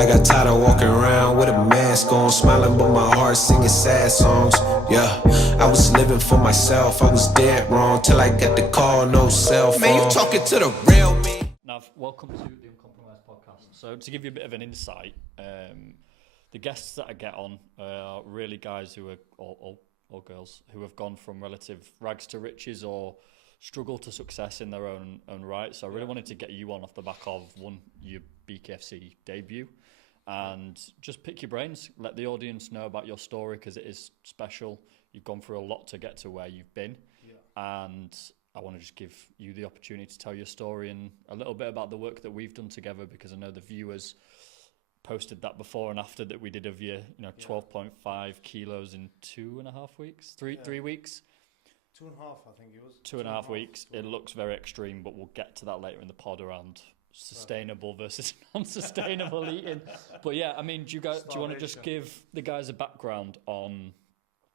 I got tired of walking around with a mask on, smiling but my heart singing sad songs. Yeah, I was living for myself, I was dead wrong till I got the call, no cell phone. Man, you talking to the real me. Nav, welcome to the Uncompromised Podcast. So to give you a bit of an insight, the guests that I get on are really guys who are, or girls, who have gone from relative rags to riches or struggle to success in their own right. So I really wanted to get you on off the back of your BKFC debut, and just pick your brains, let the audience know about your story because it is special. You've gone through a lot to get to where you've been, and I want to just give you the opportunity to tell your story and a little bit about the work that we've done together, because I know the viewers posted that before and after that we did of your 12.5 kilos in 2.5 weeks, three weeks. 2.5, I think it was. 2.5 weeks. It looks very extreme, but we'll get to that later in the pod around sustainable versus non-sustainable eating. But yeah, I mean, do you want to just give the guys a background on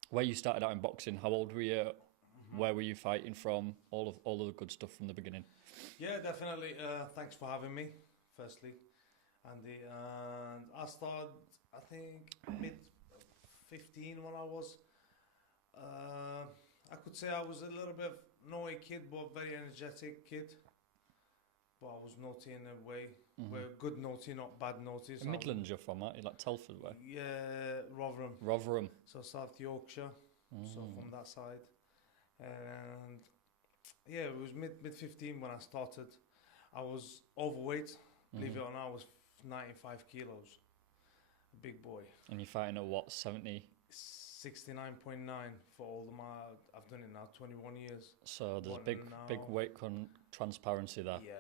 where you started out in boxing? How old were you? Mm-hmm. Where were you fighting from? All of the good stuff from the beginning. Yeah, definitely. Thanks for having me, firstly. And I started, I think, mid-15 when I was. I could say I was a little bit naughty kid, but very energetic kid. But I was naughty in a way. Mm-hmm. Well, good naughty, not bad naughty. So Midlands you're from, aren't you? Like Telford way? Yeah, Rotherham. Rotherham. So South Yorkshire. So from that side. And yeah, it was mid-15 when I started. I was overweight. Believe it or not, I was 95 kilos. A big boy. And you're fighting at what, 70? 69.9 for all I've done it now 21 years. So there's big weight transparency there. Yeah,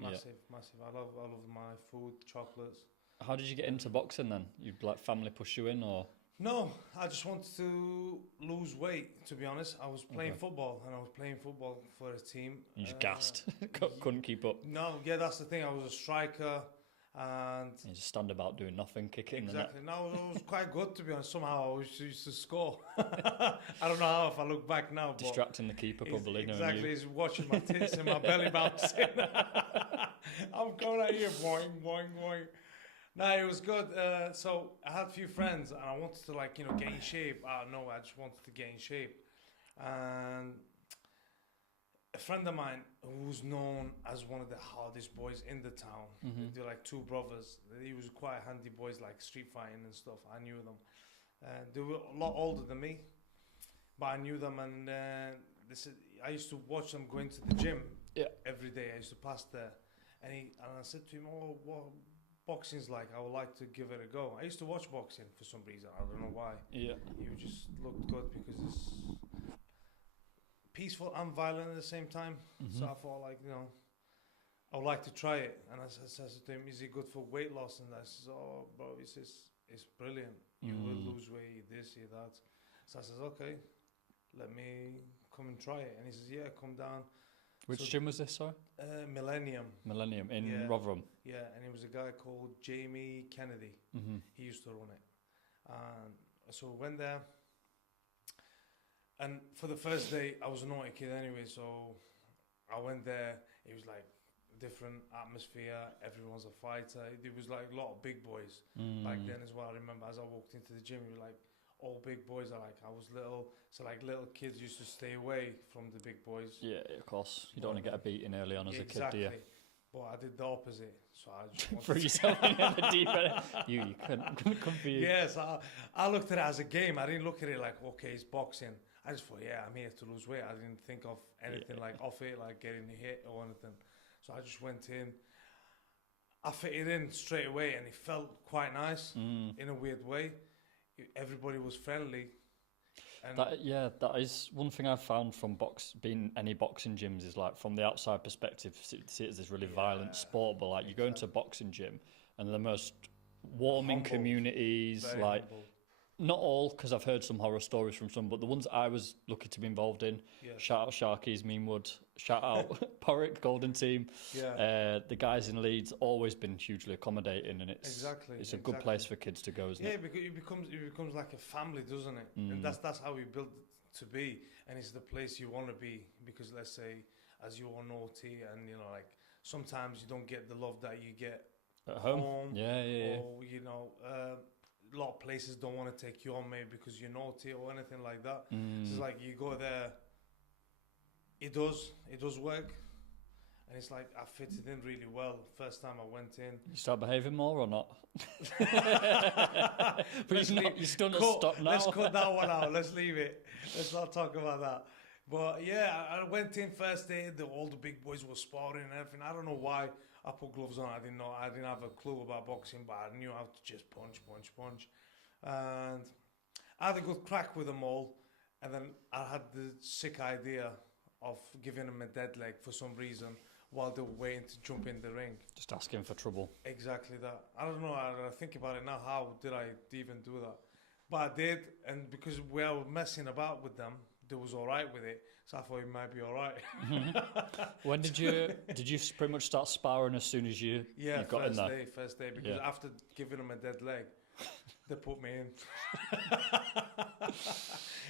massive. I love my food, chocolates. How did you get into boxing then? You'd like family push you in, or? No, I just wanted to lose weight, to be honest. I was playing football, and I was playing football for a team. You just gassed, couldn't keep up. No, yeah, that's the thing. I was a striker. And you just stand about doing nothing, kicking. Exactly. No, it was quite good, to be honest. Somehow I always used to score. I don't know how if I look back now. Distracting the keeper, probably. Exactly. He's watching my tits and my belly bouncing. I'm going out here, boing, boing, boing. No, it was good. So I had a few friends, and I wanted to get in shape. I just wanted to get in shape, and a friend of mine who's known as one of the hardest boys in the town. Mm-hmm. They're like two brothers. He was quite handy boys, like street fighting and stuff. I knew them. They were a lot older than me, but I knew them, and I used to watch them going to the gym every day. I used to pass there, and I said to him, "Oh, what boxing's like? I would like to give it a go." I used to watch boxing for some reason. I don't know why. Yeah, you just looked good because it's peaceful and violent at the same time. Mm-hmm. So I thought, I would like to try it. And I said to him, "Is it good for weight loss?" And I said, "Oh, bro, it's brilliant. You will lose weight, this, that." So I said, "Okay, let me come and try it." And he says, "Yeah, come down." Which gym was this, sorry? Millennium. Millennium in Rotherham. Yeah, and it was a guy called Jamie Kennedy. Mm-hmm. He used to run it. And so we went there. And for the first day, I was a naughty kid anyway, so I went there. It was like different atmosphere. Everyone's a fighter. There was like a lot of big boys back then as well. I remember as I walked into the gym, it was like all big boys are like, I was little. So like little kids used to stay away from the big boys. Yeah, of course. You don't want to get a beating early on as a kid, do you? But I did the opposite. So I just for yourself in the deep end. You couldn't come for you. Yes, I looked at it as a game. I didn't look at it like, okay, it's boxing. I just thought, I'm here to lose weight. I didn't think of anything like off it, like getting hit or anything. So I just went in. I fitted in straight away, and it felt quite nice in a weird way. Everybody was friendly. And that is one thing I've found from being any boxing gyms is like from the outside perspective, see it as this really violent sport, but like you go into a boxing gym and the most warming communities, like humble. Not all, because I've heard some horror stories from some, but the ones I was lucky to be involved in, shout out Sharkies, Meanwood, shout out Porrick, Golden Team, the guys in Leeds, always been hugely accommodating, and it's a good place for kids to go, isn't it? Yeah, because it becomes like a family, doesn't it? And that's how we built it to be, and it's the place you want to be, because let's say, as you're naughty, and sometimes you don't get the love that you get at home. Yeah. Or lot of places don't want to take you on maybe because you're naughty or anything like that. So it's like you go there, it does work, and it's like I fitted in really well. First time I went in. You start behaving more or not? But you're still not stopped now. Let's cut that one out. Let's leave it. Let's not talk about that. But yeah, I went in first day. All the big boys were sparring and everything. I don't know why I put gloves on. I didn't know. I didn't have a clue about boxing, but I knew how to just punch. And I had a good crack with them all. And then I had the sick idea of giving them a dead leg for some reason while they were waiting to jump in the ring. Just asking for trouble. Exactly that. I don't know. I think about it now. How did I even do that? But I did, and because we were messing about with them, they was all right with it. So I thought it might be all right. When did you pretty much start sparring as soon as you got in there? First day, because after giving them a dead leg, they put me in.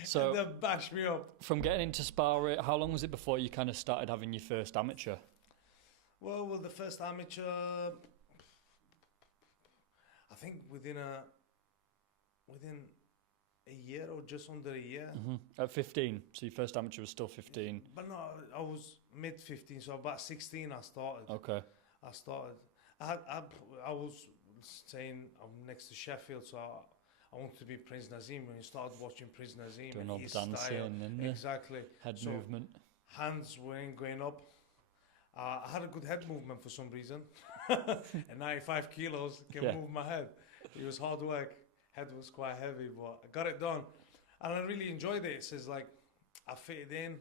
So and they bashed me up. From getting into sparring, how long was it before you kind of started having your first amateur? Well, the first amateur, I think within a year or just under a year. At 15, so your first amateur was still 15. But no, I was mid 15, so about 16 I started. Okay. I was saying I'm next to Sheffield, so I wanted to be Prince Nazim. When you started watching Prince Nazim, doing and all his the dancing style, and exactly head movement. Hands weren't going up. I had a good head movement for some reason. And 95 kilos can move my head. It was hard work. Head was quite heavy, but I got it done. And I really enjoyed it. It's like I fitted in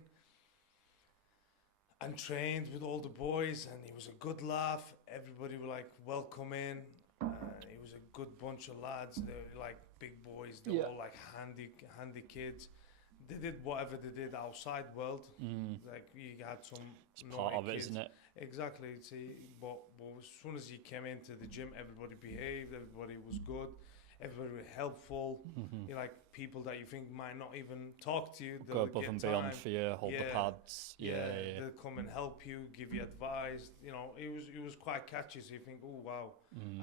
and trained with all the boys, and it was a good laugh. Everybody were like welcoming. It was a good bunch of lads. They were like big boys. They were all like handy kids. They did whatever they did outside world. Like you had some. It's part of it, kids. isn't it? Exactly. See, but as soon as you came into the gym, everybody behaved. Everybody was good. Everybody was helpful. You're like people that you think might not even talk to you. Go above and beyond for you. Hold the pads. Yeah. They'll come and help you, give you advice. You know, it was quite catchy. So you think, oh wow,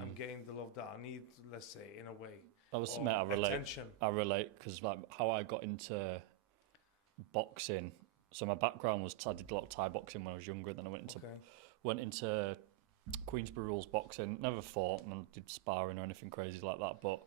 I'm getting the love that I need. Let's say in a way. That was mate, I relate. Attention. I relate because like how I got into boxing. So my background was I did a lot of Thai boxing when I was younger. Then I went into Queensberry rules boxing. Never fought and did sparring or anything crazy like that. But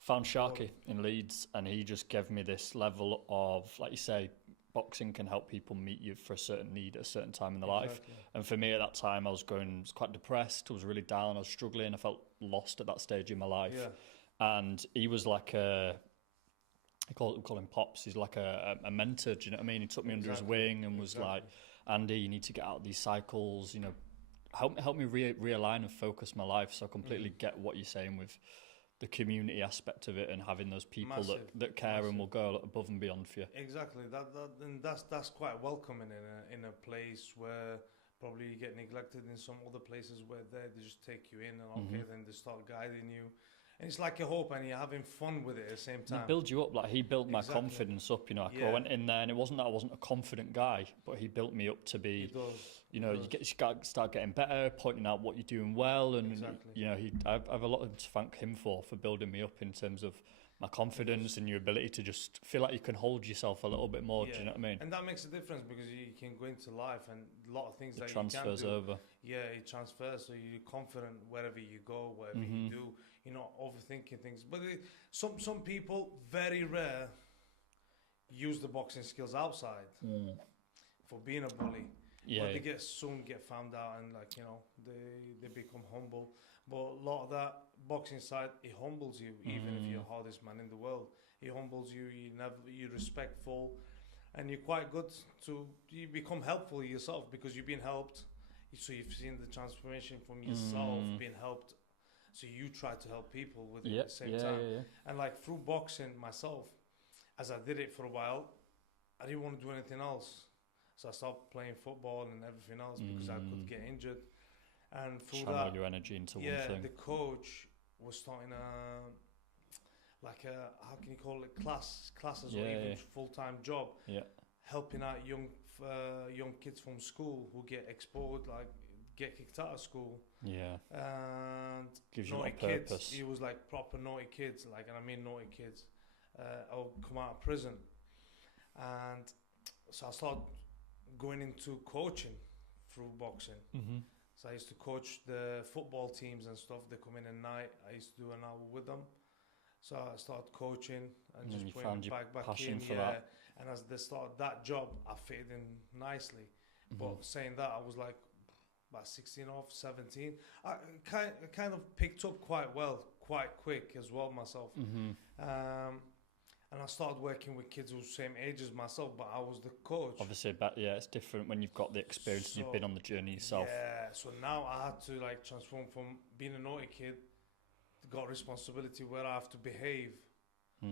found Sharky in Leeds, and he just gave me this level of, like you say, boxing can help people meet you for a certain need at a certain time in their life. And for me at that time, I was quite depressed. I was really down. I was struggling. I felt lost at that stage in my life. And he was like we call him Pops. He's like a mentor. Do you know what I mean? He took me under his wing and was like, Andy, you need to get out of these cycles. You know, help me realign and focus my life. So I completely get what you're saying with the community aspect of it and having those people that care and will go above and beyond for you. Exactly. And that's quite welcoming in a place where probably you get neglected in some other places where they just take you in and then they start guiding you. And it's like a hope, and you're having fun with it at the same time. It builds you up. Like he built my confidence up. You know, I went in there, and it wasn't that I wasn't a confident guy, but he built me up to be. You know, you start getting better, pointing out what you're doing well, and you know, I have a lot to thank him for building me up in terms of my confidence and your ability to just feel like you can hold yourself a little bit more. Do you know what I mean? And that makes a difference because you can go into life and a lot of things that transfers you can do. over. Yeah, it transfers, so you're confident wherever you go, whatever you do. You're not overthinking things. But some people, very rare, use the boxing skills outside for being a bully. But they soon get found out, and like, you know, they become humble. But a lot of that boxing side, it humbles you, even if you're the hardest man in the world. It humbles you. You're respectful, and you're quite good you become helpful yourself because you've been helped. So you've seen the transformation from yourself being helped. So you try to help people with it at the same time. And like through boxing myself, as I did it for a while, I didn't want to do anything else. So I stopped playing football and everything else because I could get injured. And through channel your energy into one thing. The coach was starting how can you call it, classes or even full-time job, helping out young kids from school who get exposed, like get kicked out of school. Yeah. And Gives you naughty a purpose. kids. He was like proper naughty kids, like, and I mean naughty kids. I'll come out of prison, and so I started going into coaching through boxing. Mm-hmm. So I used to coach the football teams and stuff. They come in at night. I used to do an hour with them. So I started coaching and just you putting found it your back passion in. for Yeah. that. And as they started that job, I fitted in nicely. But saying that, I was like about 16 off, 17. I kind of picked up quite quick as well myself. And I started working with kids who were the same age as myself, but I was the coach. Obviously, but yeah, it's different when you've got the experience and you've been on the journey yourself. Yeah, so now I had to like transform from being a naughty kid to got responsibility where I have to behave.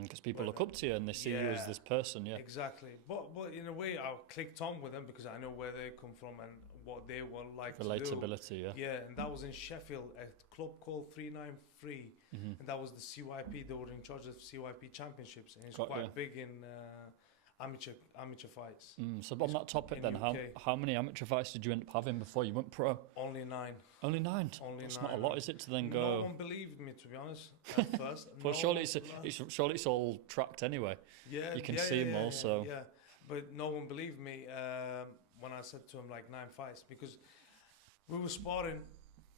Because people look up to you and they see you as this person, yeah. Exactly. But in a way, I clicked on with them because I know where they come from and what they were like to do. Relatability, yeah. Yeah, and that was in Sheffield, a club called 393. And that was the CYP. They were in charge of CYP championships. And it's quite big in amateur fights. So on that topic then, UK. how many amateur fights did you end up having before you went pro? Only 9. Only 9? Only That's 9. not a lot, is it, to then go... No one believed me, to be honest, at first. Well, surely it's all tracked anyway. Yeah, you can see them all, so... Yeah, but no one believed me when I said to him, like, 9 fights. Because we were sparring.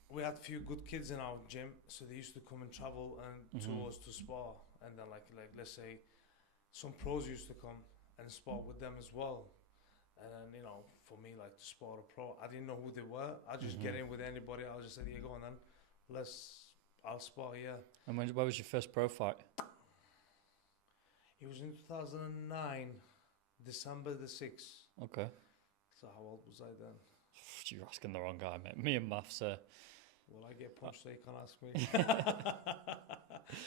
We had a few good kids in our gym, so they used to come and travel and to us to spar. And then, like let's say, some pros used to come and spar with them as well. And then, for me, like, to spar a pro, I didn't know who they were. I just get in with anybody. I just said, yeah, go on then. I'll spar, yeah. And where was your first pro fight? It was in 2009, December the 6th. Okay. So how old was I then? You're asking the wrong guy, mate. Me and maths, Well, I get punched, so you can't ask me.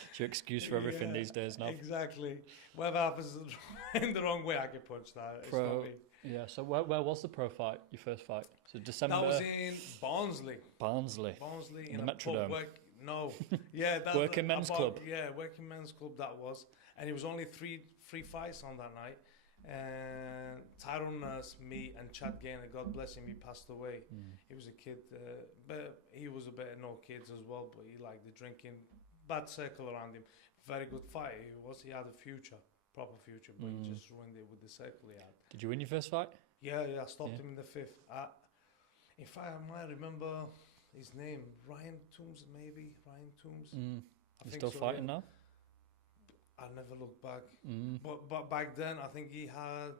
It's your excuse for everything these days now. Exactly. Whatever happens in the wrong way, I get punched now. Pro, yeah. So where was the pro fight, your first fight? So December... That was in Barnsley. Barnsley. In the Metrodome. No. Yeah. Working men's club. Yeah, working men's club that was. And it was only three fights on that night. And Tyrone Nurse, me, and Chad Gaynor, God bless him, he passed away. He was a kid, but he was a bit of no kids as well, but he liked the drinking, bad circle around him. Very good fight he had a future, proper future, but he just ruined it with the circle he had. Did you win your first fight? Yeah, I stopped him in the 5th. In fact, I might remember his name, Ryan Toombs, maybe, Ryan Toombs. You still fighting now? I never looked back. But back then, I think he had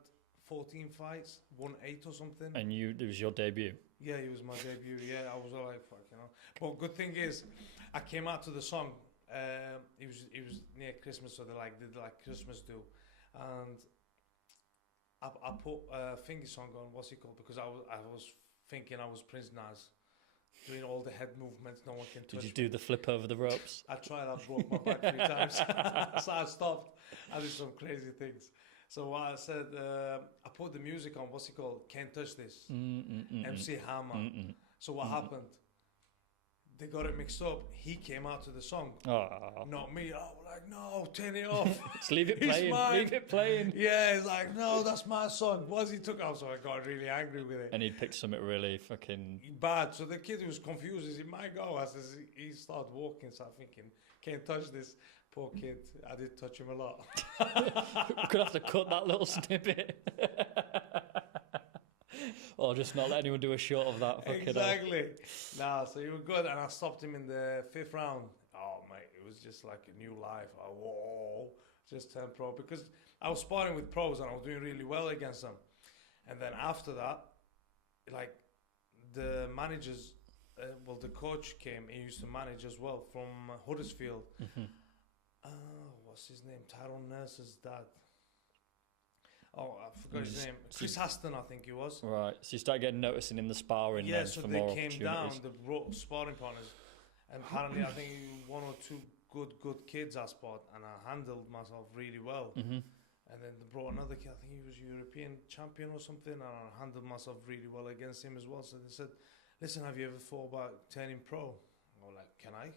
14 fights, won 8 or something. And it was your debut? Yeah, it was my debut. Yeah, I was all like, fuck, But good thing is, I came out to the song. It was near Christmas, so they did like Christmas do. And I put a finger song on, what's it called? Because I was thinking I was Prince Naz. Doing all the head movements, no one can touch me. Did you do the flip over the ropes? I tried, I broke my back 3 times. So I stopped. I did some crazy things. So I said, I put the music on, what's it called? Can't Touch This. MC Hammer. So what happened? They got it mixed up. He came out to the song. Not me. I was like, no, turn it off. Just leave it playing. Leave it playing. Yeah, he's like, no, that's my song. Once he took off, so I got really angry with it. And he picked something really fucking... bad. So the kid was confused. He said, my God. He started walking, so I'm thinking, can't touch this. Poor kid. I did touch him a lot. Could have to cut that little snippet. Or just not let anyone do a shot of that. Exactly. Nah, so he was good, and I stopped him in the 5th round. Oh, mate, it was just like a new life. Just turned pro. Because I was sparring with pros, and I was doing really well against them. And then after that, like, the managers, the coach came, he used to manage as well, from Huddersfield. What's his name? Tyrone Nurse's dad. Oh, I forgot his name. Chris Aston, I think he was. Right. So you start getting noticing in the sparring. Yeah, then so for they more came down, the sparring partners. And apparently, I think 1 or 2 good kids I sparred, and I handled myself really well. And then they brought another kid, I think he was European champion or something, and I handled myself really well against him as well. So they said, listen, have you ever thought about turning pro? I was like, can I?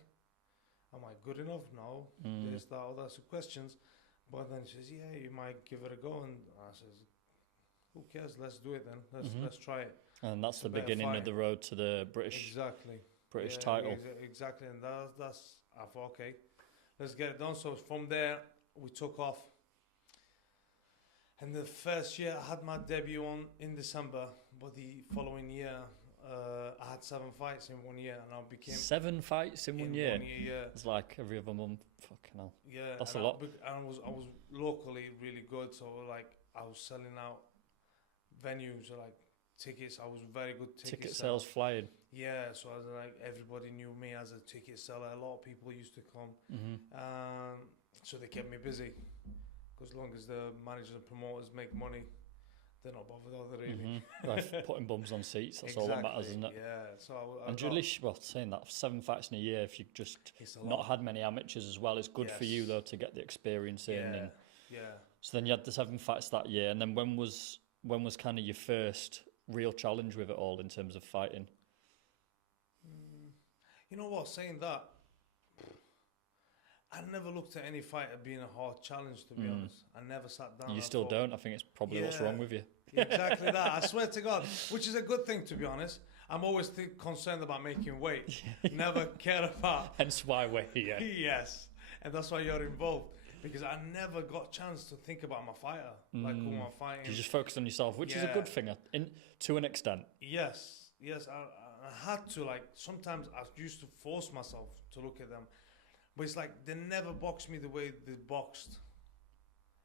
I'm like, good enough? No. There's that, all those questions. But then she says, yeah, you might give it a go. And I says, who cares? Let's do it then. Let's try it. And that's It's a the better beginning fight. of the road to the British title. Exactly, and that's I thought, okay, let's get it done. So from there we took off, and the first year I had my debut on in December, but the following year I had 7 fights in 1 year, and I became 7 fights in 1 year. Yeah. It's like every other month. Fucking hell. Yeah, That's a and lot. I was locally really good, so like I was selling out venues like tickets. I was very good Ticket sales flying. Yeah, so I was like everybody knew me as a ticket seller. A lot of people used to come, so they kept me busy. Because as long as the managers and promoters make money, they're not bothered, are they really? Like putting bums on seats. That's all that matters, isn't it? Yeah. So And saying that 7 fights in a year, if you just not had many amateurs as well, it's good for you though to get the experience in. Yeah. And Yeah. so then you had the 7 fights that year, and then when was kind of your first real challenge with it all in terms of fighting? You know what? Saying that, I never looked at any fighter being a hard challenge. To be honest, I never sat down. You and still thought, don't. I think it's probably what's wrong with you. Exactly that. I swear to God, which is a good thing, to be honest. I'm always concerned about making weight. Never care about. Hence why we're here. Yes, and that's why you're involved. Because I never got a chance to think about my fighter, like who I'm fighting. You just focused on yourself, which is a good thing, to an extent. Yes. I had to, like, sometimes I used to force myself to look at them. But it's like they never boxed me the way they boxed.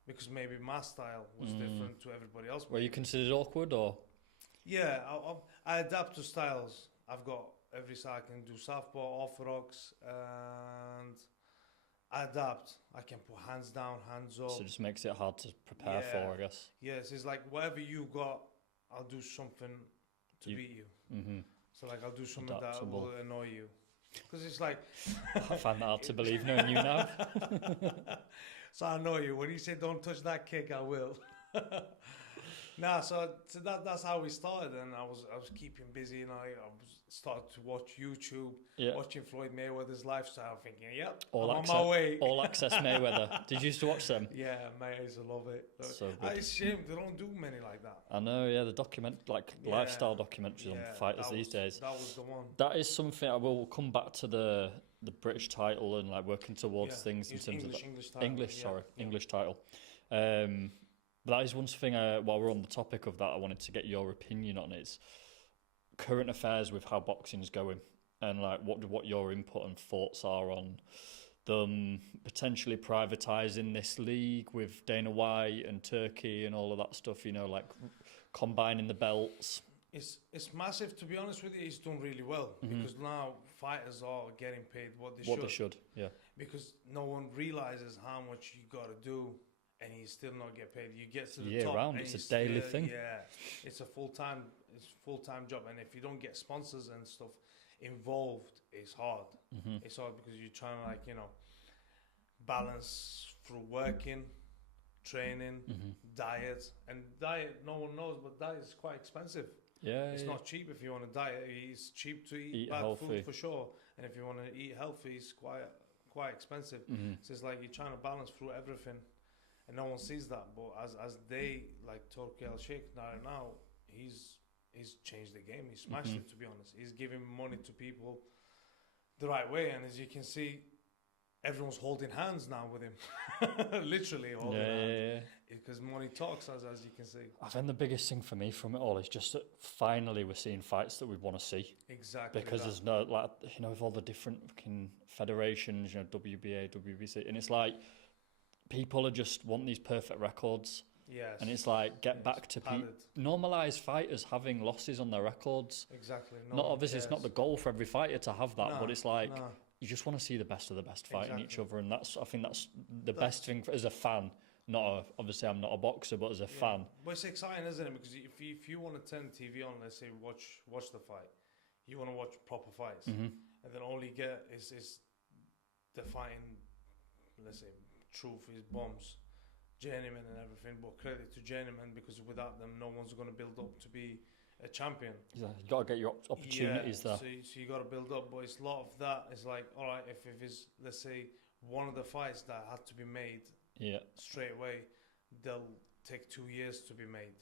Because maybe my style was different to everybody else. Were you considered awkward or? Yeah, I adapt to styles. I've got every style. I can do southpaw, orthodox, and I adapt. I can put hands down, hands up. So it just makes it hard to prepare for, I guess. Yes, it's like whatever you got, I'll do something to beat you. Mm-hmm. So like I'll do something Adaptable. that will annoy you. Because it's like... I find that hard to believe knowing you now. So I know you. When you say don't touch that kick, I will. So that's how we started, and I was keeping busy, and I started to watch YouTube, watching Floyd Mayweather's lifestyle, thinking, yep, I'm on my way. All Access Mayweather. Did you used to watch them? Yeah, mate, I used to love it. So good. It's a shame they don't do many like that. I know, yeah, the lifestyle documentaries on fighters these days. That was the one. That is something I will come back to the British title and like working towards things in terms of English title. But that is one thing, while we're on the topic of that, I wanted to get your opinion on is current affairs with how boxing's going and like what your input and thoughts are on them potentially privatising this league with Dana White and Turkey and all of that stuff, you know, like combining the belts. It's massive, to be honest with you. It's done really well because now fighters are getting paid what they should. Yeah. Because no one realises how much you got to do. And you still not get paid. You get to the top. Round. It's a daily thing. Yeah, it's a full-time job. And if you don't get sponsors and stuff involved, it's hard. It's hard because you're trying to, like, you know, balance through working, training, diet. And diet, no one knows, but diet is quite expensive. Yeah, it's not cheap if you want to diet. It's cheap to eat bad healthy food for sure. And if you want to eat healthy, it's quite expensive. So it's like you're trying to balance through everything. And no one sees that, but as they, like Turki Al-Sheikh now, he's changed the game. He smashed it, to be honest. He's giving money to people the right way, and as you can see, everyone's holding hands now with him. Literally holding hands. Because money talks, as you can see. I think the biggest thing for me from it all is just that finally we're seeing fights that we want to see. Exactly. Because there's no, like, you know, with all the different fucking federations, you know, WBA, WBC, and it's like, people are just want these perfect records. Yes. And it's like, get back to people. Normalise fighters having losses on their records. Exactly. Not obviously, it's not the goal for every fighter to have that, but it's like, you just want to see the best of the best fighting each other. And I think that's the best thing as a fan. Obviously, I'm not a boxer, but as a fan. But it's exciting, isn't it? Because if you want to turn TV on, let's say, watch the fight, you want to watch proper fights. And then all you get is the fighting, let's say, truth is bombs, journeyman and everything, but credit to journeyman because without them no one's going to build up to be a champion. Yeah, you got to get your opportunities there. So you got to build up, but it's a lot of that. It's like, all right, if it's, let's say, one of the fights that had to be made straight away, they'll take 2 years to be made.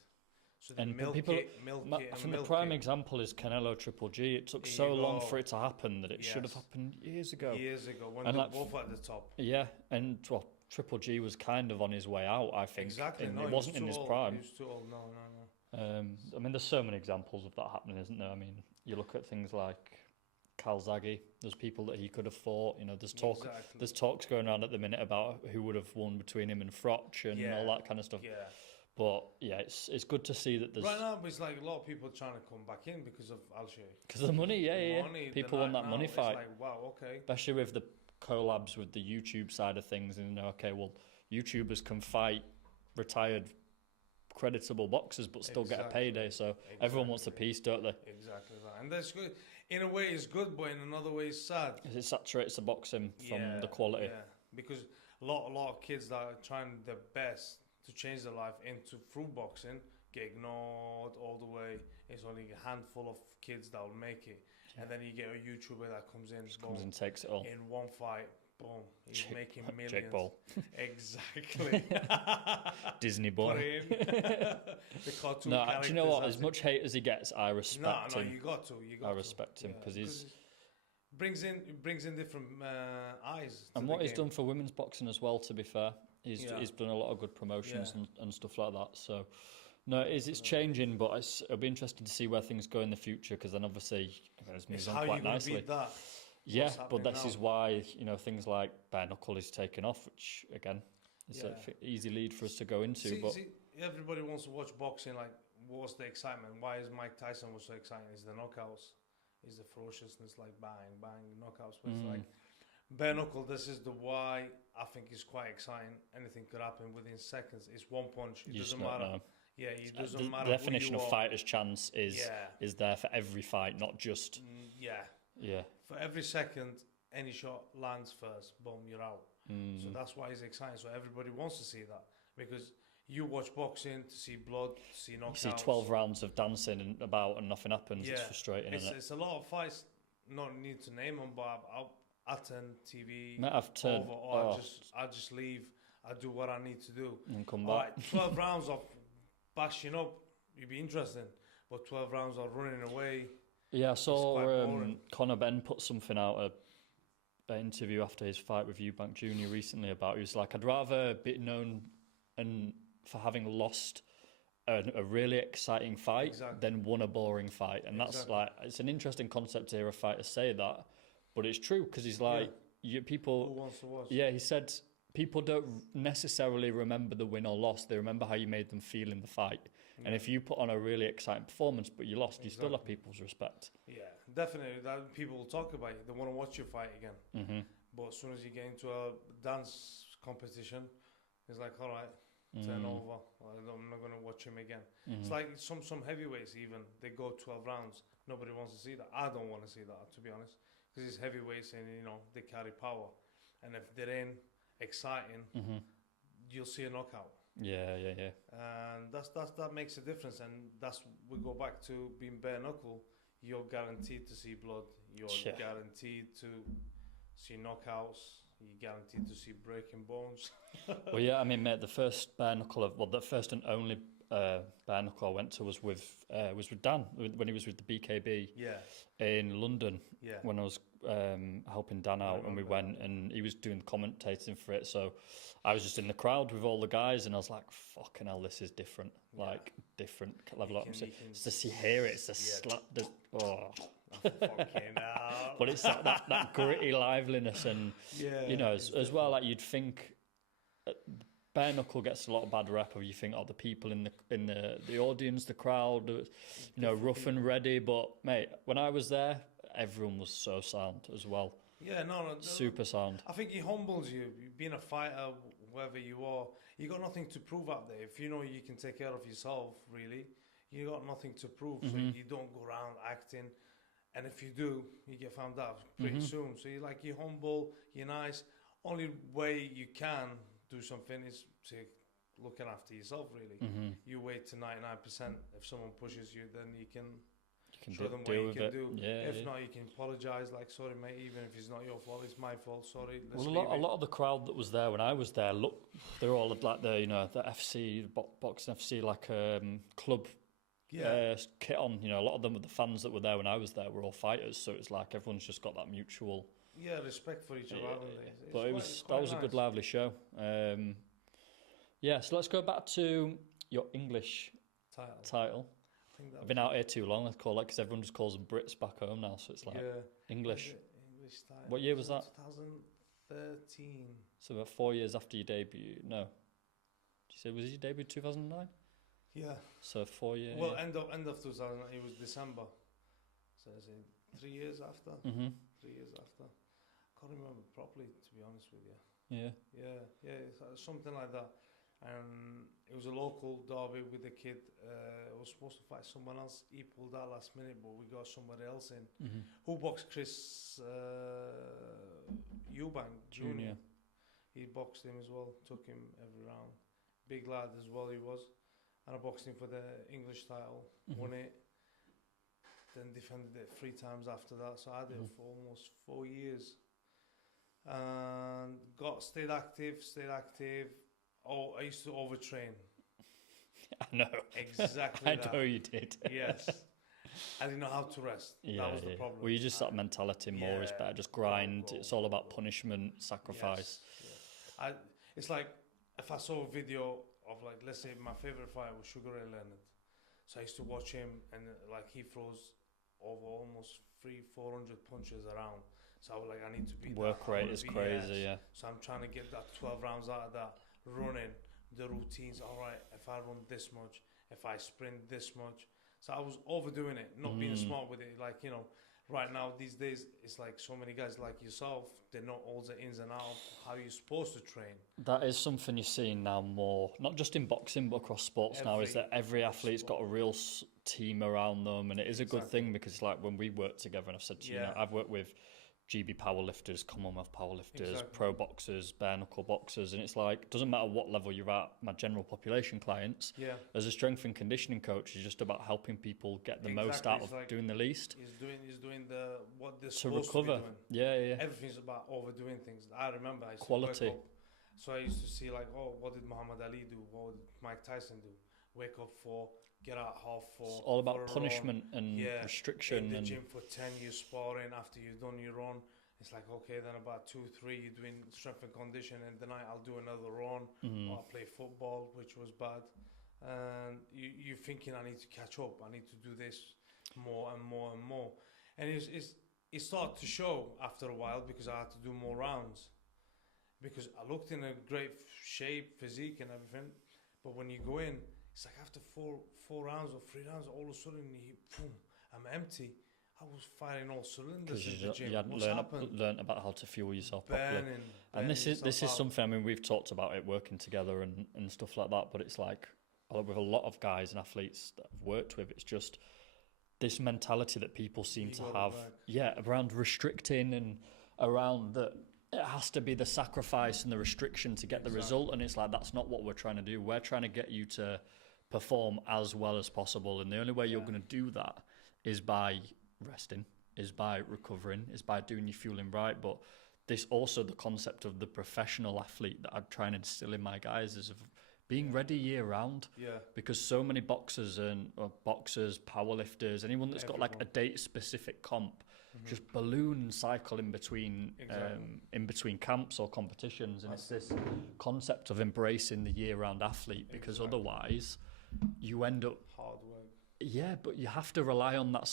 So they And milk people, it, I and think the milk prime it. example is Canelo Triple G. It took There so you long go. for it to happen that it should have Yes. happened years ago. Years ago, when And they're like, both at the top. Yeah, and well, Triple G was kind of on his way out, I think. Exactly. And No, it he wasn't was in too his old. prime. He was too old. No. I mean, there's so many examples of that happening, isn't there? I mean, you look at things like Calzaghe. There's people that he could have fought. You know, there's Exactly. there's talks going around at the minute about who would have won between him and Froch and all that kind of stuff. Yeah. But yeah, it's good to see that there's Right now, it's like a lot of people trying to come back in because of Alshay. because of the money. Yeah. Money, People the want night that now, money it's fight, like, wow, okay. especially with the collabs with the YouTube side of things. And okay, well, YouTubers can fight retired, creditable boxers, but still get a payday. So everyone wants a piece, don't they? Exactly that, and that's good. In a way, it's good, but in another way, it's sad. It saturates the boxing from the quality. Yeah, because a lot of kids that are trying their best to change their life into through boxing get ignored all the way. It's only a handful of kids that will make it, and then you get a YouTuber that comes in, Comes and takes it all. in one fight. Boom, he's making millions. Jake Paul. Exactly. Disney Put boy. in the cartoon No, do you know what? characters, As much hate as he gets, I respect no, him. you got to. I respect him because he's brings in different eyes. and to what the he's game. done for women's boxing as well. To be fair, he's done a lot of good promotions and stuff like that. So. No, it's changing, but it'll be interesting to see where things go in the future because then obviously it's moved on quite nicely. Beat that? Yeah, What's but this happening is why things like bare knuckle is taken off, which again is an easy lead for us to go into. See, everybody wants to watch boxing. Like, what's the excitement? Why is Mike Tyson was so exciting? Is the knockouts? Is the ferociousness, like bang bang knockouts? But it's like bare knuckle. This is the why I think it's quite exciting. Anything could happen within seconds. It's one punch. It doesn't matter. Know. Yeah, it doesn't The matter. definition who of you are. fighter's chance is there for every fight, not just yeah. For every second, any shot lands first, boom, you're out. So that's why it's exciting. So everybody wants to see that because you watch boxing to see blood, to see knockouts. You see 12 rounds of dancing and nothing happens. It's frustrating, isn't it? It's a lot of fights. Not need to name them, but I turn TV Mate, I've turned. over, or I just leave. I do what I need to do And come All back. right, 12 rounds of bashing up, you'd be interesting. But 12 rounds of running away. Yeah, I quite saw boring. Conor Benn put something out, an interview after his fight with Eubank Jr. recently about, he was like, I'd rather be known and for having lost a really exciting fight than won a boring fight. And that's like, it's an interesting concept to hear a fighter say that, but it's true because he's like, people... Who wants to watch? Yeah, he said people don't necessarily remember the win or loss. They remember how you made them feel in the fight. And if you put on a really exciting performance but you lost, you still have people's respect. Yeah, definitely. That people will talk about it. They want to watch you fight again. But as soon as you get into a dance competition, it's like, all right, turn over. I'm not going to watch him again. It's like some heavyweights even, they go 12 rounds. Nobody wants to see that. I don't want to see that, to be honest. Because it's heavyweights and, they carry power. And if they're in exciting, you'll see a knockout. Yeah. And that makes a difference. And we go back to being bare knuckle. You're guaranteed to see blood. You're guaranteed to see knockouts. You're guaranteed to see breaking bones. Well, yeah, I mean, mate, the first bare knuckle the first and only bare knuckle I went to was with Dan when he was with the BKB in London. Yeah. When I was helping Dan out, and we went, and he was doing commentating for it. So I was just in the crowd with all the guys, and I was like, "Fucking hell, this is different. Like different level up." It's just you hear it. It's the slap. Fucking hell. But it's that gritty liveliness, and as well, like you'd think. Bare knuckle gets a lot of bad rep. Of you think, the people in the audience, the crowd, rough and ready. But mate, when I was there, everyone was so sound as well. Yeah, no, super sound. I think he humbles you. Being a fighter, wherever you are, you got nothing to prove out there. If you know you can take care of yourself, really, you got nothing to prove. So you don't go around acting. And if you do, you get found out pretty soon. So you're humble, you're nice. Only way you can do something is to looking after yourself, really. You wait to 99%. If someone pushes you, then you can show them what you can do. If not, you can apologise, like, sorry mate, even if it's not your fault, it's my fault, sorry. Well, a lot of the crowd that was there when I was there, look, they're all like the FC, boxing FC, like club kit on. You know, a lot of them, the fans that were there when I was there, were all fighters. So it's like everyone's just got that mutual. Yeah, respect for each other, haven't they? But that was a good, lively show. So let's go back to your English title. I've been out here too long, let's call it, because everyone just calls them Brits back home now, so it's like English. English title. What year was that? 2013. So about 4 years after your debut. No. Did you say, was your debut 2009? Yeah. So 4 years. Well, end of 2000, it was December. So I say 3 years after. 3 years after. Can't remember properly, to be honest with you. Yeah, something like that. And it was a local derby with the kid. I was supposed to fight someone else. He pulled out last minute, but we got somebody else in. Who boxed Chris Eubank Jr. He boxed him as well, took him every round. Big lad as well he was. And I boxed him for the English title, won it. Then defended it 3 times after that. So I had it for almost 4 years. And stayed active. Oh, I used to overtrain. I know. Exactly I that. know you did. Yes. I didn't know how to rest. That was the problem. Well, you just that mentality more is better. Just grind. It's all about punishment, sacrifice. Yes. It's like if I saw a video of, like, let's say my favorite fighter was Sugar Ray Leonard. So I used to watch him, and like he throws over almost 300-400 punches around. So I was like, I need to be work rate is crazy, yeah. So I'm trying to get that 12 rounds out of that. Running the routines. All right, if I run this much, if I sprint this much. So I was overdoing it, not being smart with it. Like, you know, right now these days it's like so many guys like yourself, they know all the ins and outs of how you're supposed to train. That is something you're seeing now more, not just in boxing but across sports now, is that every athlete's got a real team around them, and it is a good thing, because like when we work together, and I've said to you, know, I've worked with GB powerlifters, Commonwealth powerlifters, pro boxers, bare knuckle boxers, and it's like, doesn't matter what level you're at, my general population clients, as a strength and conditioning coach, is just about helping people get the most out of like doing the least. He's doing what they're to supposed recover. To be doing. Yeah. Everything's about overdoing things. I remember I used Quality. to wake up, so I used to see like, what did Muhammad Ali do? What did Mike Tyson do? Wake up 4, get out 4:30. It's all about punishment and restriction. In the gym for 10 years sparring. After you've done your run, it's like, okay, then about 2-3 you're doing strength and condition, and the night I'll do another run, or I'll play football, which was bad. And you're thinking, I need to catch up, I need to do this more and more and more. And it started to show after a while, because I had to do more rounds, because I looked in a great shape, physique and everything, but when you go in, it's like after four rounds or 3 rounds, all of a sudden I'm empty. I was firing all cylinders in the gym. You hadn't learned about how to fuel yourself properly. And this is something, I mean, we've talked about it, working together and stuff like that, but it's like, with a lot of guys and athletes that I've worked with, it's just this mentality that people seem to have, around restricting, and around that it has to be the sacrifice and the restriction to get the result, and it's like, that's not what we're trying to do. We're trying to get you to perform as well as possible, and the only way you're going to do that is by resting, is by recovering, is by doing your fueling right. But this also, the concept of the professional athlete that I try and instill in my guys, is of being ready year round. Because so many boxers powerlifters, anyone that's got like a date specific comp, just balloon and cycle in between camps or competitions, and it's this concept of embracing the year round athlete, because otherwise you end up hard work. Yeah, but you have to rely on that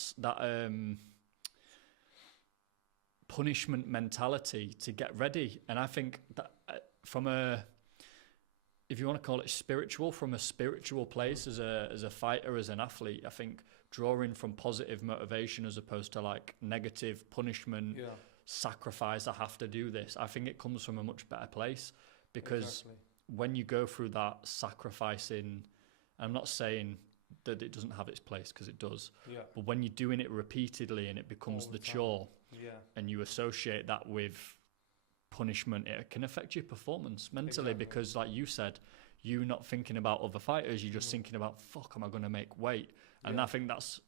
punishment mentality to get ready. And I think that if you want to call it spiritual, from a spiritual place as a fighter, as an athlete, I think drawing from positive motivation as opposed to like negative punishment, sacrifice, I have to do this. I think it comes from a much better place, because when you go through that sacrificing, I'm not saying that it doesn't have its place, because it does. But when you're doing it repeatedly and it becomes the chore, and you associate that with punishment, it can affect your performance mentally, because like you said, you're not thinking about other fighters, you're just thinking about, fuck, am I going to make weight? And I think that's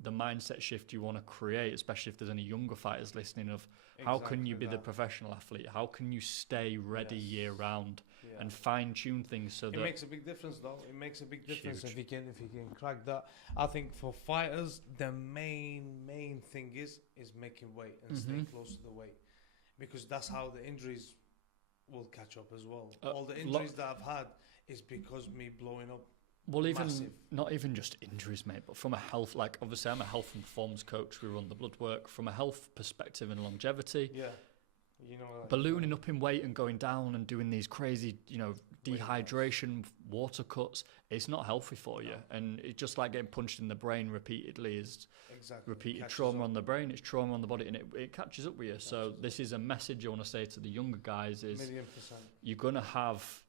the mindset shift you want to create, especially if there's any younger fighters listening, of how can you be the professional athlete? How can you stay ready year round? and fine tune things so that it makes a big difference, though. It makes a big difference Huge. if you can crack that. I think for fighters, the main thing is making weight and staying close to the weight, because that's how the injuries will catch up as well. All the injuries that I've had is because me blowing up. Well, even massive. not even just injuries, mate, but from a health, like obviously I'm a health and performance coach. We run the blood work from a health perspective and longevity. Yeah, you know, like, Ballooning up in weight and going down and doing these crazy, dehydration, water cuts, it's not healthy for you. And it's just like getting punched in the brain repeatedly is repeated Catches trauma up. on the brain, it's trauma on the body, and it catches up with you. So this is a message I want to say to the younger guys is 1,000,000%. you're going to have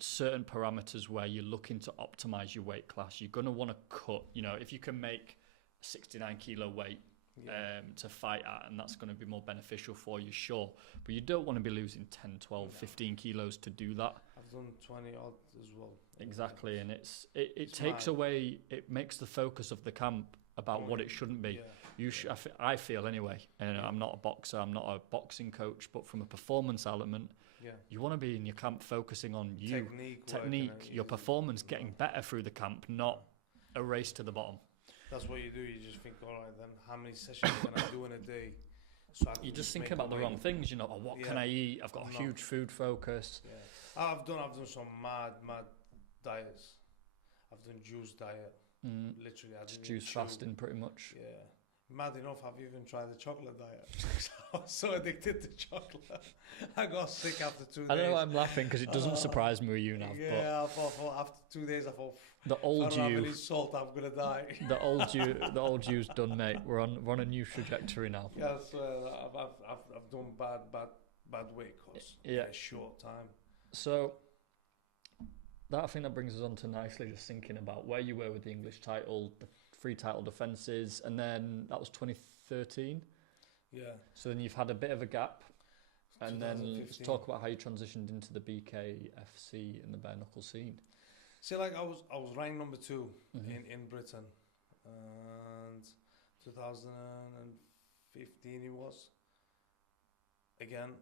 certain parameters where you're looking to optimize your weight class. You're going to want to cut, if you can make a 69 kilo weight to fight at, and that's going to be more beneficial for you, sure, but you don't want to be losing 10, 12, 15 kilos to do that. I've done 20 odd as well. Exactly, and it takes away, it makes the focus of the camp about what it shouldn't be. I feel anyway, and I'm not a boxer, I'm not a boxing coach, but from a performance element, you want to be in your camp focusing on you, technique, your performance, getting better through the camp, not a race to the bottom. That's what you do. You just think, all right, then how many sessions can I do in a day? So You're just thinking about the wrong things, what can I eat? I've got a huge food focus. Yeah. I've done some mad diets. I've done juice diet. Literally, I didn't Juice chew. fasting, pretty much. Yeah. Mad enough, I've even tried the chocolate diet. I was so addicted to chocolate. I got sick after 2 days. I don't know why I'm laughing because it doesn't surprise me with you now. Yeah, I thought after 2 days, I thought, the old if I don't you, have any salt, I'm gonna die. the old you's done, mate. We're on a new trajectory now. Yeah, so I've done bad weight cuts in a short time. So I think that brings us on to nicely just thinking about where you were with the English title, the 3 title defences, and then that was 2013. Yeah. So then you've had a bit of a gap, and then let's 2015. talk about how you transitioned into the BKFC and the bare knuckle scene. See, like I was ranked number 2 in Britain, and 2015 it was. Again,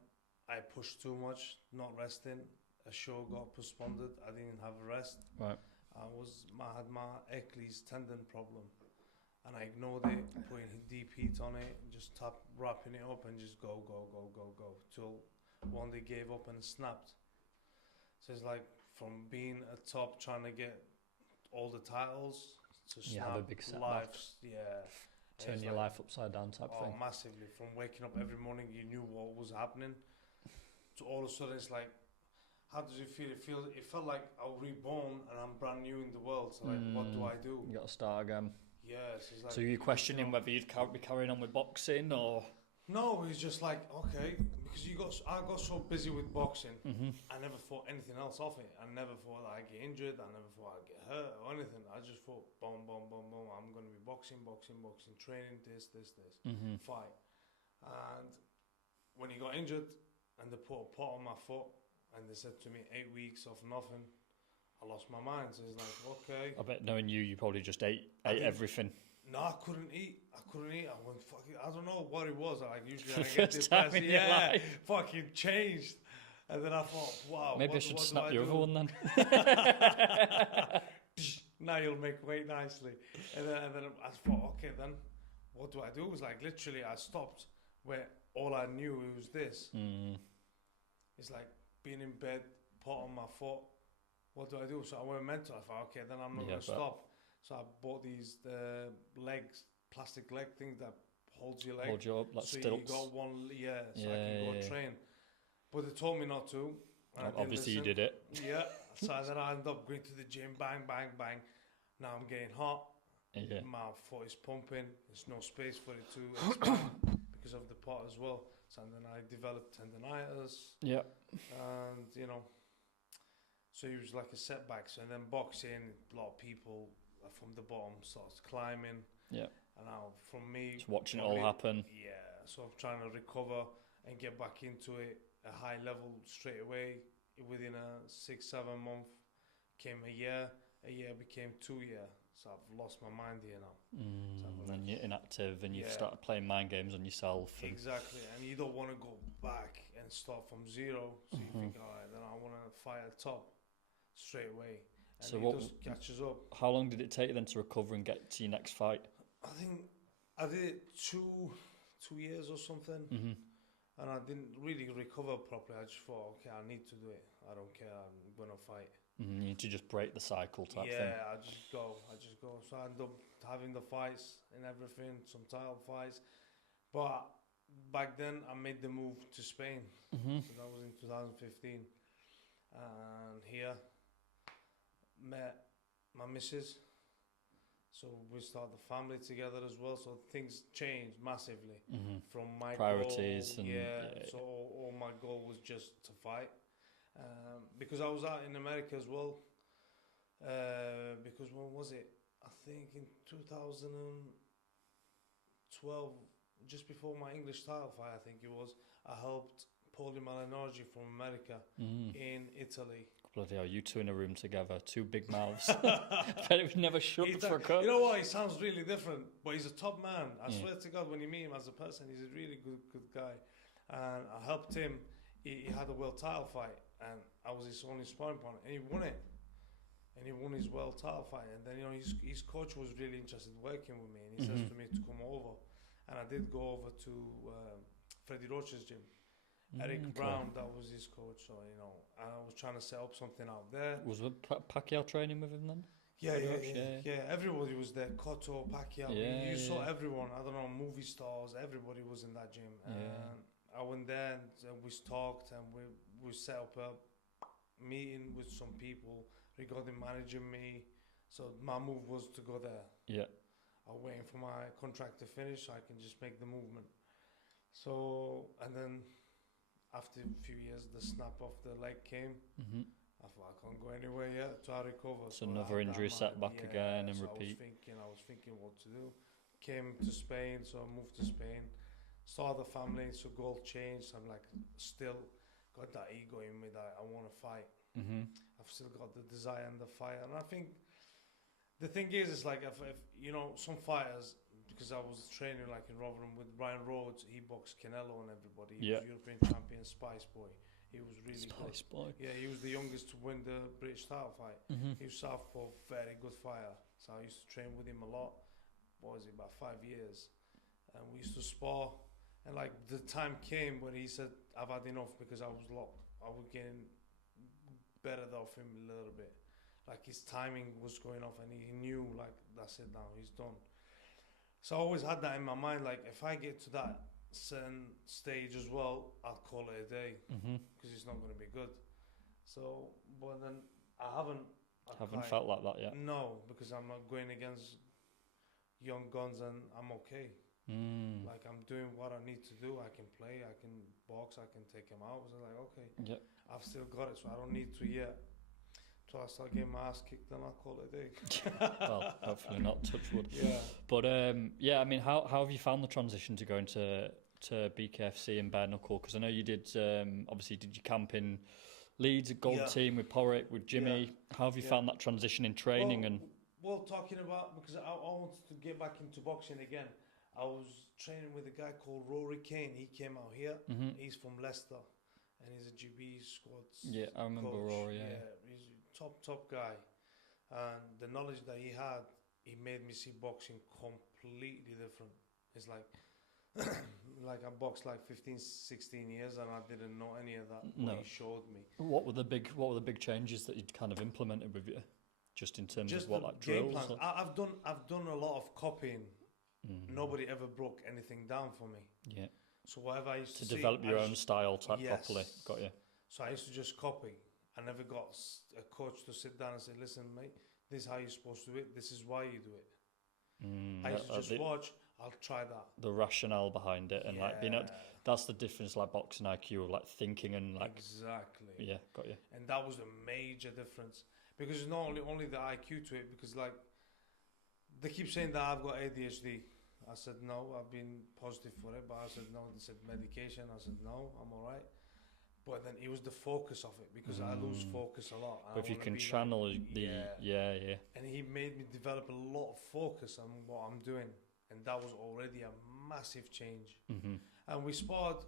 I pushed too much, not resting. A show got postponed. I didn't have a rest. Right. I had my Achilles tendon problem, and I ignored it, putting deep heat on it, and just wrapping it up and just go till one day gave up and snapped. So it's like from being at top, trying to get all the titles to snap have a big setback. Turn It's your like, life upside down type thing. Massively. From waking up every morning, you knew what was happening, to all of a sudden it's like, how does it feel? It felt like I was reborn and I'm brand new in the world. So like, what do I do? You got to start again. Yes. It's like, So you're questioning whether you'd be carrying on with boxing or? No, it's just like, okay, because I got so busy with boxing, I never thought anything else of it. I never thought that I'd get injured. I never thought I'd get hurt or anything. I just thought, boom, boom, boom, boom. I'm going to be boxing, training, this, fight. And when he got injured and they put a pot on my foot and they said to me, 8 weeks of nothing, I lost my mind. So it's like, okay. I bet knowing you probably just ate everything. No, I couldn't eat. I went fucking. I don't know what it was. Like usually, I get First time depressed. in your life. Fucking changed. And then I thought, wow. Maybe I should snap your other one then. Now you'll make weight nicely. And then I thought, okay, then what do I do? It was like literally, I stopped where all I knew was this. It's like being in bed, pot on my foot. What do I do? So I went mental. I thought, okay, then I'm not going to stop. So I bought these plastic leg things that holds your leg. Hold you up, like so stilts. You got one, so I can go train. But they told me not to. Obviously you did it. Yeah. So then I ended up going to the gym, bang, bang, bang. Now I'm getting hot. Yeah. My foot is pumping. There's no space for it to expand because of the pot as well. So then I developed tendonitis. Yeah. And, so it was like a setback. So then boxing, a lot of people from the bottom starts climbing. Yeah. And now from me... Just watching it all happen. Yeah. So I'm trying to recover and get back into it a high level straight away. Within a 6-7 month came a year became 2 years. So I've lost my mind here now. And you're inactive and you've started playing mind games on yourself. Exactly. And you don't want to go back and and start from zero. So you think, all right, then I want to fight at top straight away. And So he what- just catches up. How long did it take you then to recover and get to your next fight? I think I did it 2 years or something, and I didn't really recover properly. I just thought, okay, I need to do it. I don't care. I'm gonna fight. You need to just break the cycle type thing. Yeah, I just go. So I end up having the fights and everything, some title fights. But back then, I made the move to Spain. So that was in 2015. And here, met my missus. So we started the family together as well. So things changed massively from my Priorities goal. and So all my goal was just to fight. Because I was out in America as well. Because when was it? I think in 2012, just before my English title fight, I think it was, I helped Paulie Malignaggi from America in Italy. Bloody hell, you two in a room together, two big mouths. Bet it was never shut for a cut. You know what? He sounds really different, but he's a top man. I swear to God, when you meet him as a person, he's a really good guy. And I helped him. He had a world title fight, and I was his only sparring partner, and he won it. And he won his world title fight. And then his coach was really interested in working with me, and he says to me to come over, and I did go over to Freddie Roach's gym. Eric Brown, that was his coach, so I was trying to set up something out there. Was Pacquiao training with him then? Yeah. Everybody was there. Cotto, Pacquiao. You saw everyone. I don't know, movie stars. Everybody was in that gym. And I went there and we talked and we set up a meeting with some people regarding managing me. So my move was to go there. Yeah. I'm waiting for my contract to finish so I can just make the movement. So, and then after a few years, the snap of the leg came. I thought I can't go anywhere yet, so I recover. So another injury setback again and so repeat. I was thinking what to do. Came to Spain, so I moved to Spain. Saw the family, so goal changed. I'm like, still got that ego in me that I want to fight. I've still got the desire and the fire. And I think the thing is, it's like if some fighters, because I was training like in Rotherham with Ryan Rhodes, he boxed Canelo and everybody. He was European champion, Spice Boy. He was really good. Spice Boy. Yeah, he was the youngest to win the British title fight. He was southpaw, very good fighter. So I used to train with him a lot. What was it, about 5 years? And we used to spar. And like the time came when he said, I've had enough, because I was getting better off him a little bit. Like his timing was going off and he knew like, that's it now, he's done. So I always had that in my mind, like if I get to that certain stage as well, I'll call it a day, because it's not going to be good. So, but then I haven't Felt like that yet? No, because I'm not going against young guns and I'm okay. Like I'm doing what I need to do. I can play, I can box, I can take him out. So like, okay, I've still got it, so I don't need to yet. So I start getting my ass kicked, then I'll call it a day. Well, hopefully not, touch wood. Yeah. But I mean, how have you found the transition to going to BKFC and bare knuckle? Because I know you did, obviously, did you camp in Leeds, a gold team with Porrick, with Jimmy? Yeah. How have you found that transition in training? Well, talking about, because I wanted to get back into boxing again. I was training with a guy called Rory Kane. He came out here. He's from Leicester, and he's a GB squad. Yeah, I remember coach. Rory. Yeah, he's a top guy, and the knowledge that he had, he made me see boxing completely different. It's like, like I boxed like 15, 16 years, and I didn't know any of that. No. He showed me. What were the big changes that you'd kind of implemented with you, just in terms of what, like drills? I've done a lot of copying. Nobody ever broke anything down for me. Yeah. So whatever I used to see, develop your own style type properly. Got you. So I used to just copy. I never got a coach to sit down and say, "Listen, mate, this is how you're supposed to do it. This is why you do it." I used to just watch. I'll try that. The rationale behind it, and like being that's the difference, like boxing IQ, like thinking and like exactly. Yeah, got you. And that was a major difference, because it's not only the IQ to it, because like they keep saying that I've got ADHD. I said no, I've been positive for it, but I said no. They said medication. I said no, I'm all right. But then it was the focus of it, because I lose focus a lot. But if you can channel yeah. And he made me develop a lot of focus on what I'm doing, and that was already a massive change. And we sparred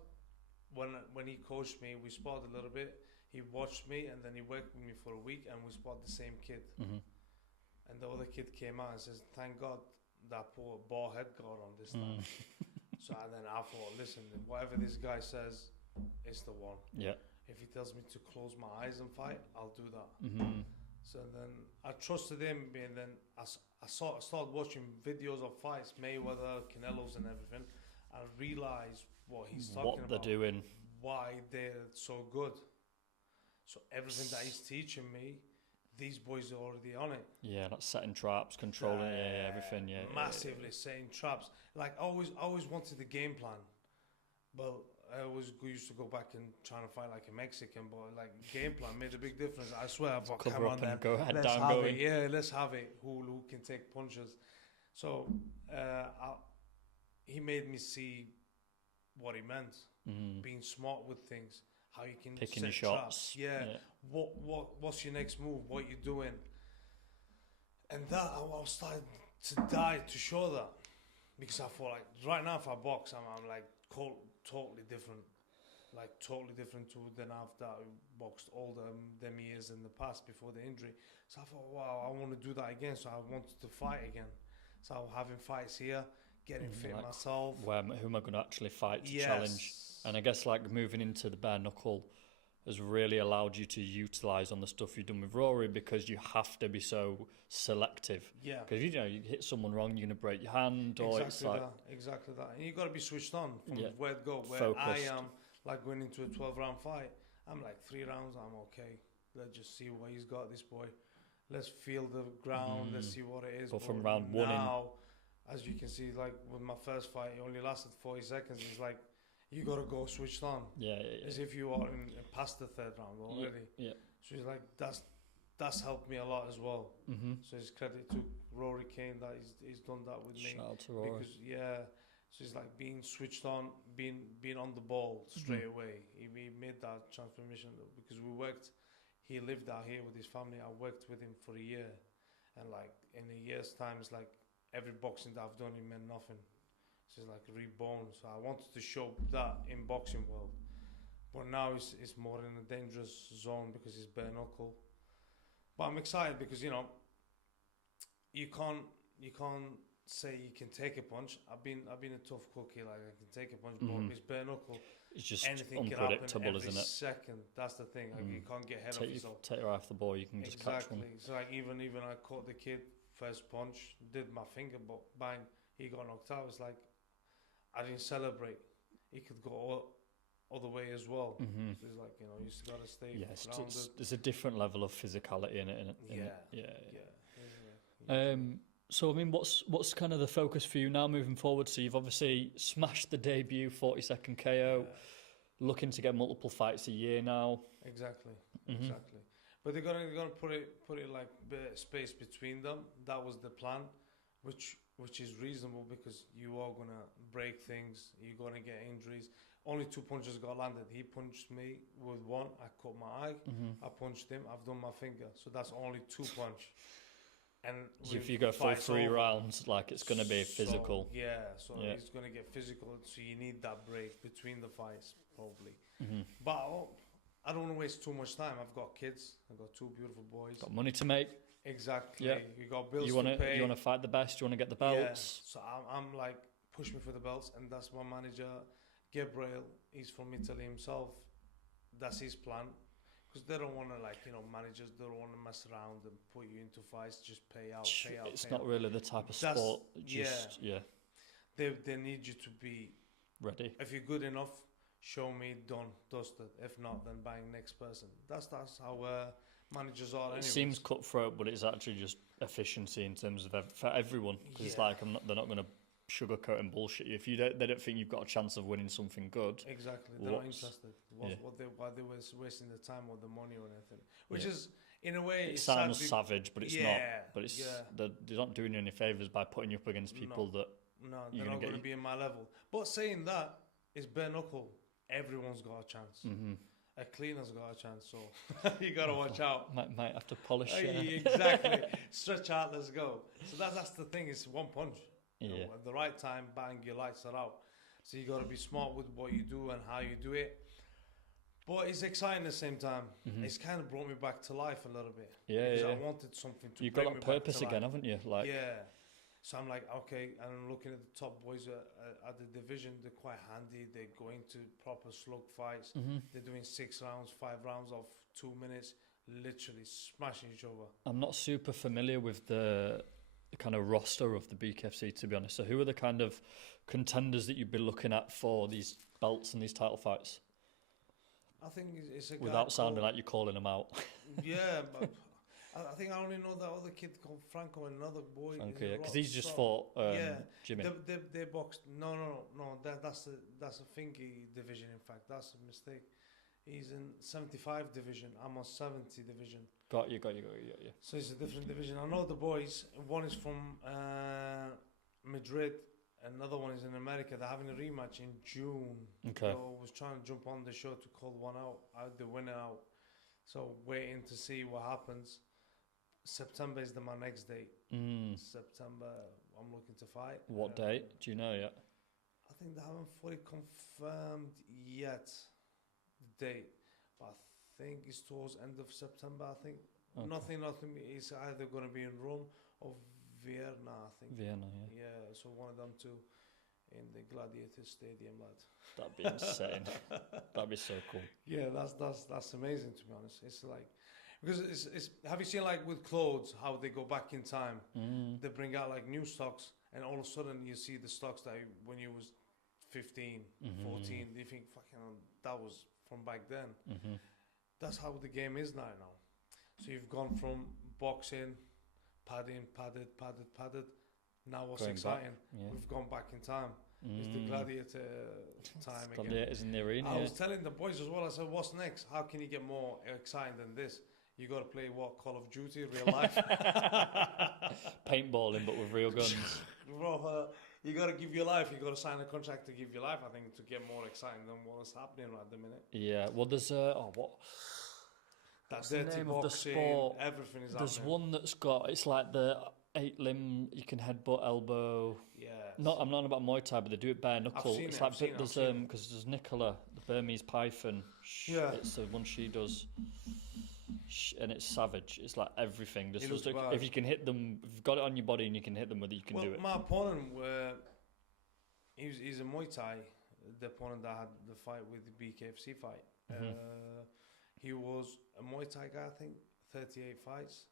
when he coached me, we sparred a little bit. He watched me, and then he worked with me for a week, and we sparred the same kid. Mm-hmm. And the other kid came out and says, "Thank God that poor ball head got on this time." So and then I thought, listen, whatever this guy says is the one. Yeah. If he tells me to close my eyes and fight, I'll do that. Mm-hmm. So then I trusted him, and then I started watching videos of fights, Mayweather, Canelo's and everything. I realized what he's talking about. What they're doing. Why they're so good. So everything that he's teaching me, these boys are already on it. Yeah, like setting traps, controlling, everything, massively setting traps. Like I always wanted the game plan, but I always used to go back and trying to fight like a Mexican. But like game plan made a big difference. I swear, I've got cover camera up on and there. go head Let's down have going. it. Yeah, let's have it. Who can take punches? So he made me see what he meant. Being smart with things. How you can picking set your traps. shots. Yeah. What's your next move? What you doing? And that I was starting to die to show that, because I thought like right now if I box, I'm like totally different, like totally different than after I boxed all them years in the past before the injury. So I thought, wow, I want to do that again. So I wanted to fight again. So I'm having fights here, getting fit like, myself. Who am I going to actually fight to challenge? And I guess like moving into the bare knuckle has really allowed you to utilise on the stuff you've done with Rory, because you have to be so selective. Yeah. Because you hit someone wrong, you're going to break your hand. Or Exactly that. And you got to be switched on from where to go. Where Focused. I am, like going into a 12-round fight, I'm like 3 rounds, I'm okay. Let's just see what he's got, this boy. Let's feel the ground. Let's see what it is. But from round one now, as you can see, like with my first fight, it only lasted 40 seconds. It's like, you got to go switched on. Yeah. As if you are past the 3rd round already. Yeah. So he's like, that's helped me a lot as well. So it's credit to Rory Kane that he's done that with me. Shout out to Rory. Because so it's like being switched on, being on the ball straight away. He made that transformation because we worked. He lived out here with his family. I worked with him for a year, and like in a year's time, it's like every boxing that I've done, it meant nothing. So it's like reborn. So I wanted to show that in boxing world, but now it's more in a dangerous zone because it's bare knuckle. But I'm excited because you can't say you can take a punch. I've been a tough cookie. Like I can take a punch, but it's bare knuckle. It's just anything unpredictable, can happen every isn't it? Second. That's the thing. Like you can't get ahead of yourself. Take your eye off the ball. You can just catch one. So like even I caught the kid first punch, did my finger, but bang, he got knocked out. It's like I didn't celebrate. He could go other way as well. So it's like you just gotta stay grounded. There's a different level of physicality in it. Yeah. So I mean, what's kind of the focus for you now moving forward? So you've obviously smashed the debut 40-second KO, looking to get multiple fights a year now. Exactly. But they're gonna put it like space between them. That was the plan, which is reasonable because you are gonna break things. You're gonna get injuries. Only 2 punches got landed. He punched me with 1. I cut my eye. I punched him. I've done my finger. So that's only 2 punch. And if you go for 3 rounds, like it's going to be physical. So it's going to get physical. So you need that break between the fights, probably. But I don't want to waste too much time. I've got kids. I've got 2 beautiful boys. Got money to make. Exactly. Yeah. You got bills to pay. You want to fight the best. You want to get the belts. So I'm like, push me for the belts. And that's my manager, Gabriel. He's from Italy himself. That's his plan. Because they don't want to, managers don't want to mess around and put you into fights, just pay out. It's not really the type of sport. They need you to be ready. If you're good enough, show me, done, dusted. If not, then bang, next person. That's how managers are. It seems cutthroat, but it's actually just efficiency in terms of for everyone. Because it's like they're not going to sugarcoat and bullshit you. If they don't think you've got a chance of winning something good. Exactly, they're not interested. Why they were wasting the time or the money or anything? Which is, in a way, it sounds savage, but it's not. But it's they're not doing you any favors by putting you up against people that. No, they're not going to be in my level. But saying that, it's bare knuckle. Everyone's got a chance. A cleaner's got a chance, so you got to watch out. Might have to polish it. Exactly. Stretch out, let's go. So that's the thing, it's 1 punch. Yeah. At the right time, bang, your lights are out. So you got to be smart with what you do and how you do it. But it's exciting at the same time. It's kind of brought me back to life a little bit. Yeah, because yeah. I wanted something to You've bring got me that back purpose to again, life. haven't you? Like, Yeah. So I'm like, okay, and I'm looking at the top boys at the division. They're quite handy. They're going to proper slug fights. They're doing 6 rounds, 5 rounds of 2 minutes, literally smashing each other. I'm not super familiar with the kind of roster of the BKFC, to be honest. So who are the kind of contenders that you'd be looking at for these belts and these title fights? I think it's a guy Without sounding called- like you're calling them out. Yeah, but I think I only know that other kid called Franco and another boy. Okay, yeah, because he's just fought Jimmy. They boxed. No. That's a thingy division. In fact, that's a mistake. He's in 75 division. I'm on 70 division. Got you. Yeah. So it's a different division. I know the boys. One is from Madrid. Another one is in America. They're having a rematch in June. Okay. So I was trying to jump on the show to call one out, the winner out. So waiting to see what happens. September is my next date. September, I'm looking to fight. What date? Do you know yet? I think they haven't fully confirmed yet the date, but I think it's towards end of September. I think nothing. It's either going to be in Rome or Vienna. I think Vienna, yeah. Yeah, so one of them two in the Gladiator Stadium, lad. That'd be insane. That'd be so cool. Yeah, that's amazing, to be honest. It's like, because it's have you seen like with clothes how they go back in time? They bring out like new stocks, and all of a sudden you see the stocks that when you was 15, 14, you think fucking that was from back then. That's how the game is now. So you've gone from boxing, padded. Now what's Going exciting? back, yeah. We've gone back in time. It's the gladiator time again. Gladiators in the arena. I was telling the boys as well, I said, what's next? How can you get more exciting than this? You got to play what? Call of Duty, real life? Paintballing, but with real guns. Bro, you got to give your life. You got to sign a contract to give your life, I think, to get more exciting than what's happening right at the minute. Yeah, well, there's That's the dirty name of the boxing, sport? everything is There's happening. one that's got, it's like the 8-limb, you can headbutt, elbow. Yeah. No, I'm not on about Muay Thai, but they do it bare knuckle. seen It's it, like I've seen it, there's I've seen it. because there's Nicola, the Burmese Python. Yeah. It's the one she does, and it's savage. It's like everything. This It was looks like, bad. if you can hit them, if you've got it on your body and you can hit them with it, you can do it. My opponent, he's a Muay Thai. The opponent that had the fight with the BKFC fight. He was a Muay Thai guy, I think, 38 fights,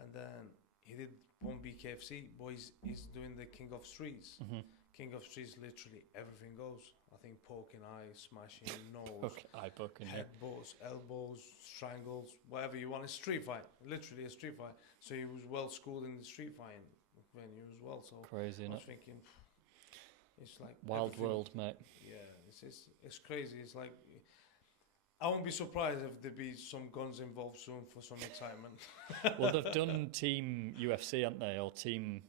and then he did one BKFC. But he's doing the King of Streets. King of Streets, literally everything goes. I think poking eyes, smashing nose, Eye poking. Yeah. headbutts, elbows, strangles, whatever you want. A street fight, literally a street fight. So he was well schooled in the street fighting venue as well. So Crazy, I innit? was thinking, it's like Wild everything- world, mate. Yeah, it's crazy. It's like, I won't be surprised if there be some guns involved soon for some excitement. Well, they've done Team UFC, haven't they? Or Team,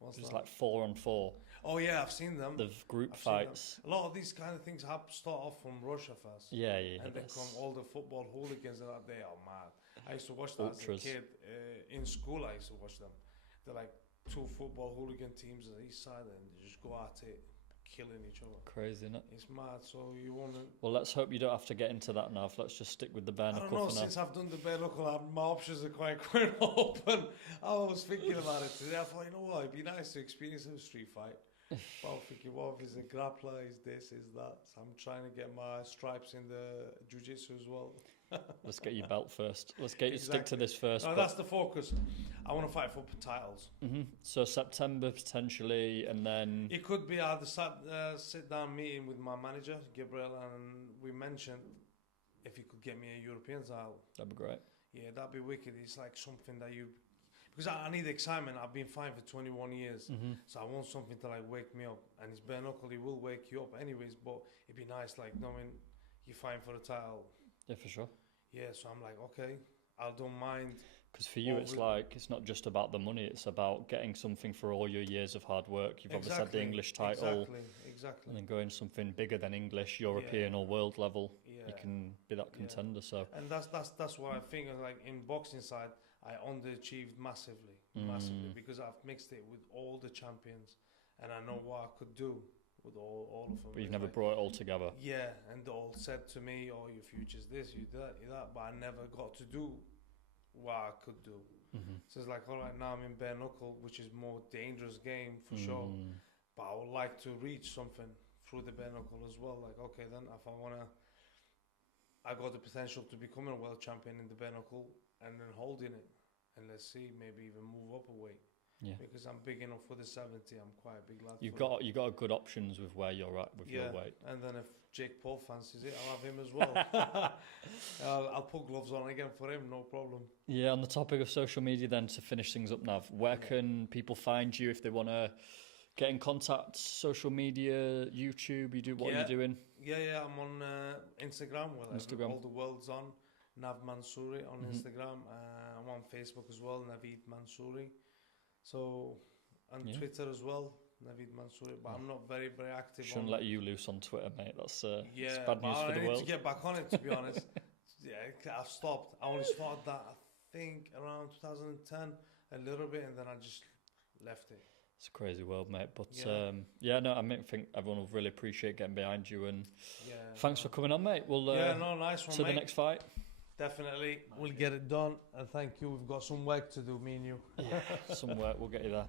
What's it's that? like 4-on-4. Oh yeah, I've seen them. The group I've seen them. fights. A lot of these kind of things start off from Russia first. Yeah. And then that's- come all the football hooligans that are there. Oh man, I used to watch that Ultras. as a kid in school. I used to watch them. They're like 2 football hooligan teams on each side, and they just go at it, killing each other. Crazy, innit? It's mad. So you want to? Well, let's hope you don't have to get into that now. Let's just stick with the bare I don't knuckle know. for now. Since I've done the bare knuckle, my options are quite open. I was thinking about it today. I thought, you know what, it'd be nice to experience a street fight. But I'm thinking, what if he's a grappler? Is this? Is that? So I'm trying to get my stripes in the jiu-jitsu as well. Let's get your belt first. Let's get you stick to Exactly. this first. No, that's the focus. I want to fight for titles. So September potentially, and then It could be I had a sit-down meeting with my manager, Gabriel, and we mentioned if he could get me a European title. that'd be great. Yeah, that'd be wicked. It's like something that you... Because I need excitement. I've been fighting for 21 years. So I want something to like wake me up. And it's bare knuckle, it will wake you up anyways, but it'd be nice like knowing you're fighting for the title. Yeah, for sure. Yeah, so I'm like, okay, I don't mind. Because for you, it's like, it's not just about the money, it's about getting something for all your years of hard work. You've obviously had the English title, Exactly. and then going something bigger than English, European or world level, you can be that contender. So And that's what I think. Like in boxing side, I underachieved massively because I've mixed it with all the champions, and I know what I could do with all of them. But you've It's never like, brought it all together. yeah, and they all said to me, "Oh, your future's this, you that, you that," but I never got to do what I could do. So it's like, all right, now I'm in bare knuckle, which is more dangerous game for sure. But I would like to reach something through the bare knuckle as well. Like, okay, then if I got the potential to becoming a world champion in the bare knuckle and then holding it, and let's see, maybe even move up a weight. Yeah. Because I'm big enough for the 70. I'm quite a big lad. You've for got good options with where you're at with your weight. And then if Jake Paul fancies it, I'll have him as well. I'll put gloves on again for him, no problem. Yeah, on the topic of social media then, to finish things up, Nav, where can people find you if they want to get in contact? Social media, YouTube, what are you doing? Yeah, I'm on Instagram. Instagram. All the world's on. Nav Mansouri on Instagram. I'm on Facebook as well, Naveed Mansouri. So, and Twitter as well, Naveed Mansouri. But I'm not very, very active. Shouldn't let you loose on Twitter, mate. That's yeah, bad news for the I need world. to get back on it, to be honest. Yeah, I've stopped. I only started that, I think, around 2010, a little bit, and then I just left it. It's a crazy world, mate. But I think everyone will really appreciate getting behind you, and thanks for coming on, mate. We'll nice one, to mate. the next fight. Definitely, we'll get it done, and thank you. We've got some work to do, me and you. Yeah, some work. We'll get you there.